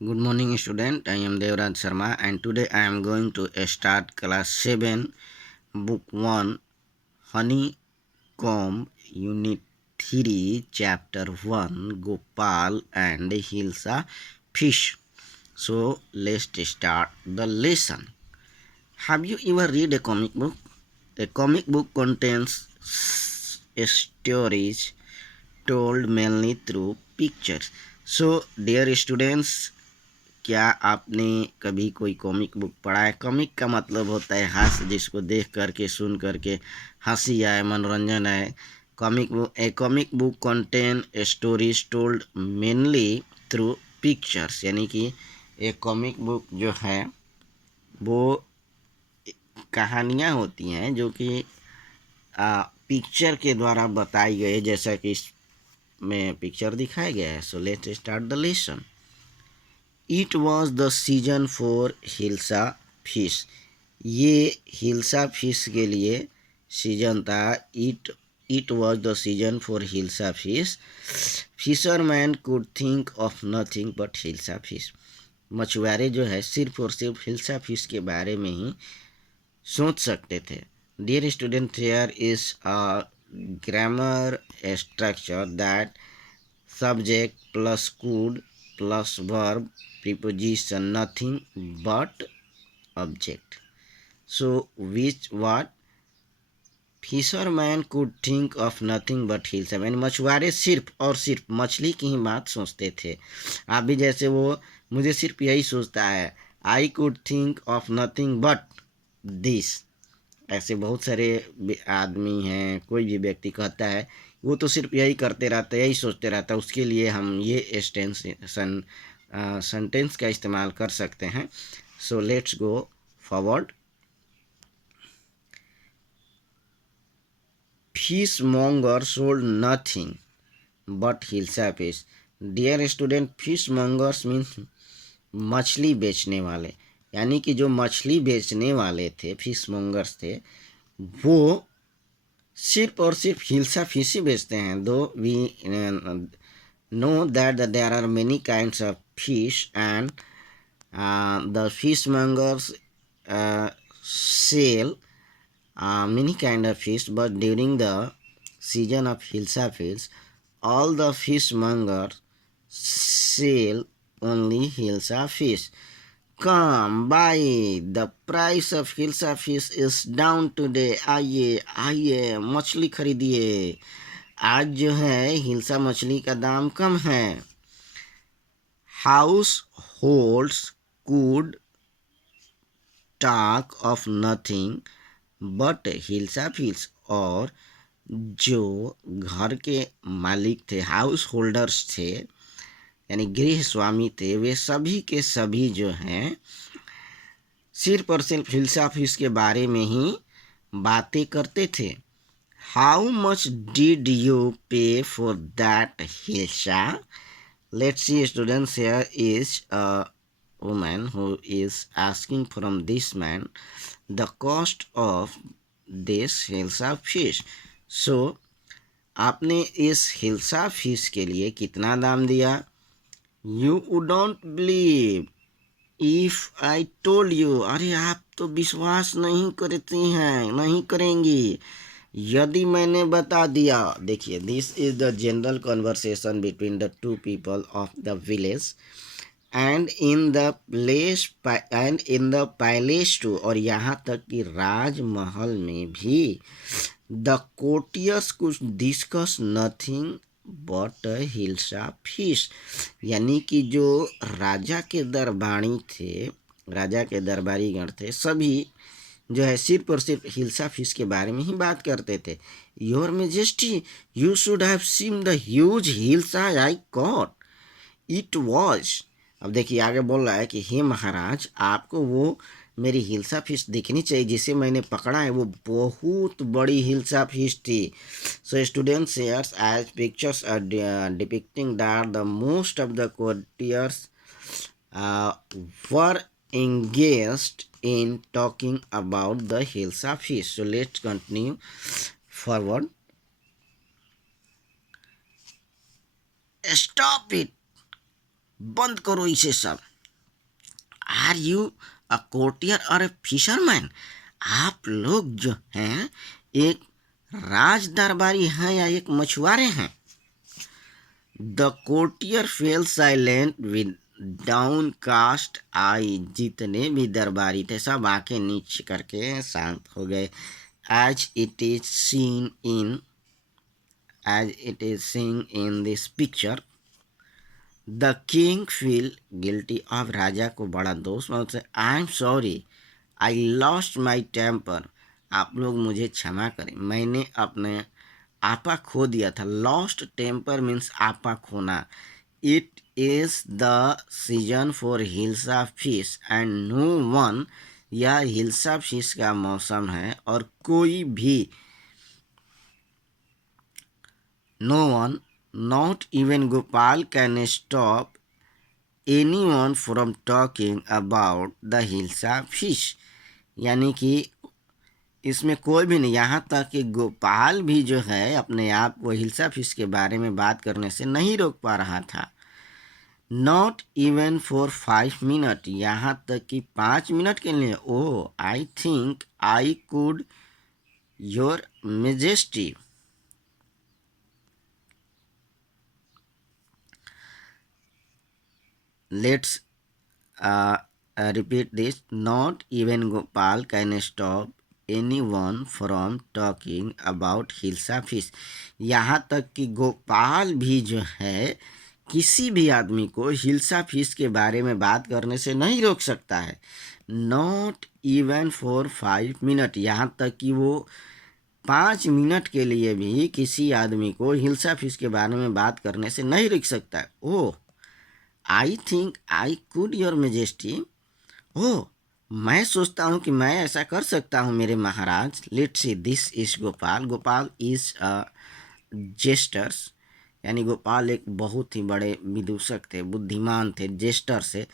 Good morning, student. I am Devraj Sharma, and today I am going to start class 7, book 1, Honeycomb, unit 3, chapter 1, Gopal and Hilsa fish. So let's start the lesson. Have you ever read a comic book? A comic book contains stories told mainly through pictures. So dear students, क्या आपने कभी कोई comic book पढ़ा है? Comic का मतलब होता है हास्य, जिसको देख करके सुन करके हंसी आए, मनोरंजन आए। Comic book contain stories told mainly through pictures, यानी कि एक कॉमिक बुक जो है वो कहानियाँ होती हैं जो कि पिक्चर के द्वारा बताई गई, जैसा कि इसमें पिक्चर दिखाया गया है। So let's start the lesson. It was the season for hilsa fish. ये हिल्सा फिश के लिए सीजन था। It was the season for hilsa fish. Fisherman could think of nothing but hilsa fish. मछुआरे जो है सिर्फ और सिर्फ हिल्सा फिश के बारे में ही सोच सकते थे। Dear student, here is a grammar structure that subject plus could plus verb preposition nothing but object. So which what fisherman could think of nothing but himself। मछुआरे सिर्फ और सिर्फ मछली की ही बात सोचते थे। आप भी जैसे वो मुझे सिर्फ यही सोचता है, I could think of nothing but this. ऐसे बहुत सारे आदमी हैं, कोई भी व्यक्ति कहता है वो तो सिर्फ यही करते रहता है, यही सोचते रहता है। उसके लिए हम ये सेंटेंस का इस्तेमाल कर सकते हैं। So let's go forward. Fish monger sold nothing but hilsa fish. Dear student, fish mongers means मछली बेचने वाले, यानी कि जो मछली बेचने वाले थे, फिश मॉन्गर्स थे, वो सिर्फ और सिर्फ हिल्सा फिश ही बेचते हैं। दो we know that there are many kinds of fish, and the fishmongers sell many kind of fish, but during the season of hilsa fish, all the fishmongers sell only hilsa fish. Come buy, the price of hilsa fish is down today। आइए आइए मछली खरीदिए, आज जो है हिल्सा मछली का दाम कम है। House holds could talk of nothing but hilsa fish. और जो घर के मालिक थे, हाउस होल्डर्स थे, यानी गृह स्वामी थे, वे सभी के सभी जो हैं सिर्फ और सिर्फ हिल्सा फिश के बारे में ही बातें करते थे। हाउ मच डिड यू पे for that hilsa? Let's see, students, here is a woman who is asking from this man the cost of this hilsa fish. So आपने इस हिल्सा फिश के लिए कितना दाम दिया? You wouldn't believe if I told you। अरे आप तो विश्वास नहीं करती हैं, नहीं करेंगी यदि मैंने बता दिया। देखिए, this is the general conversation between the two people of the village and in the palace too. और यहाँ तक कि राजमहल में भी द कोर्टियर्स कुछ discuss nothing but hilsa fish, यानी कि जो राजा के दरबारी थे, राजा के दरबारीगण थे, सभी जो है सिर्फ और सिर्फ हिल्सा फिश के बारे में ही बात करते थे। Your majesty, you should have seen the huge hilsa I cot, it was. अब देखिए आगे बोल रहा है कि हे महाराज, आपको वो मेरी हिल्सा फिश दिखनी चाहिए जिसे मैंने पकड़ा है, वो बहुत बड़ी हिल्सा फिश थी। So students, here's as pictures are depicting that the most of the courtiers were engaged in talking about the hilsa fish. So let's continue forward. Stop it, बंद करो इसे सब। आर यू अ कोर्टियर और ए fisherman? आप लोग जो हैं एक राज दरबारी हैं या एक मछुआरे हैं? The courtier fell silent with downcast eye. जितने भी दरबारी थे सब आंखें नीचे करके शांत हो गए। As it is seen in this picture, the king feel guilty of. राजा को बड़ा दोष से I am sorry, I lost my temper. आप लोग मुझे क्षमा करें, मैंने अपने आपा खो दिया था। लॉस्ट टेम्पर मीन्स आपा खोना। It is the season for hilsa fish and no one. यह हिल्सा फिश का मौसम है और कोई भी, no one, not even Gopal can stop anyone from talking about the hilsa fish. यानी कि इसमें कोई भी नहीं, यहाँ तक कि गोपाल भी जो है अपने आप को हिल्सा फिश के बारे में बात करने से नहीं रोक पा रहा था। नॉट इवन फॉर 5 मिनट, यहाँ तक कि 5 मिनट के लिए। Oh, I think I could your majesty. Let's repeat this. Not even Gopal can stop anyone from talking about hilsa fish. यहाँ तक कि गोपाल भी जो है किसी भी आदमी को हिल्सा फिश के बारे में बात करने से नहीं रोक सकता है। नॉट इवन फॉर 5 मिनट, यहाँ तक कि वो 5 मिनट के लिए भी किसी आदमी को हिल्सा फिश के बारे में बात करने से नहीं रोक सकता है। Oh, I think I could your majesty. ओह, मैं सोचता हूँ कि मैं ऐसा कर सकता हूँ मेरे महाराज। Let's see, this is Gopal. Gopal is jesters, यानी गोपाल एक बहुत ही बड़े विदूषक थे, बुद्धिमान थे, जेस्टर से।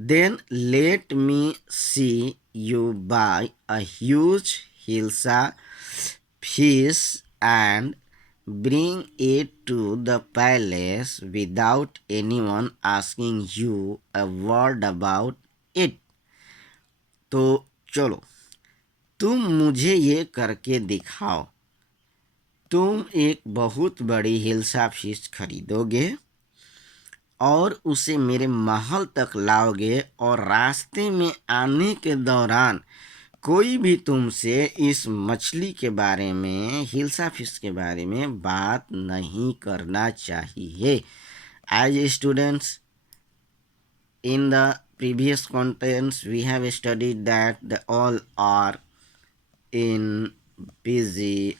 Then let me see you buy a huge hilsa fish and bring it to the palace without anyone asking you a word about it। तो चलो, तुम मुझे ये करके दिखाओ। तुम एक बहुत बड़ी हिल्सा फिश खरीदोगे और उसे मेरे महल तक लाओगे और रास्ते में आने के दौरान कोई भी तुमसे इस मछली के बारे में, हिल्सा फिश के बारे में बात नहीं करना चाहिए। As students, in the previous contents we have studied that the all are in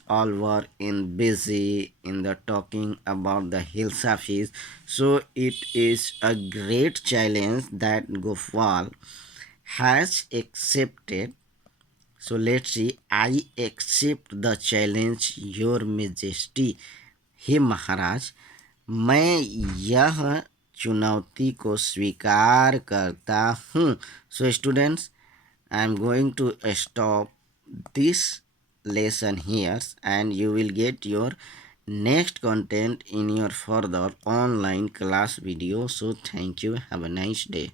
all were in the talking about the hilsa fish. So it is a great challenge that Gopal has accepted. So let's see, I accept the challenge your majesty। हे महाराज, मैं यह चुनौती को स्वीकार करता हूँ। So students, I am going to stop this lesson here and you will get your next content in your further online class video. So thank you, have a nice day.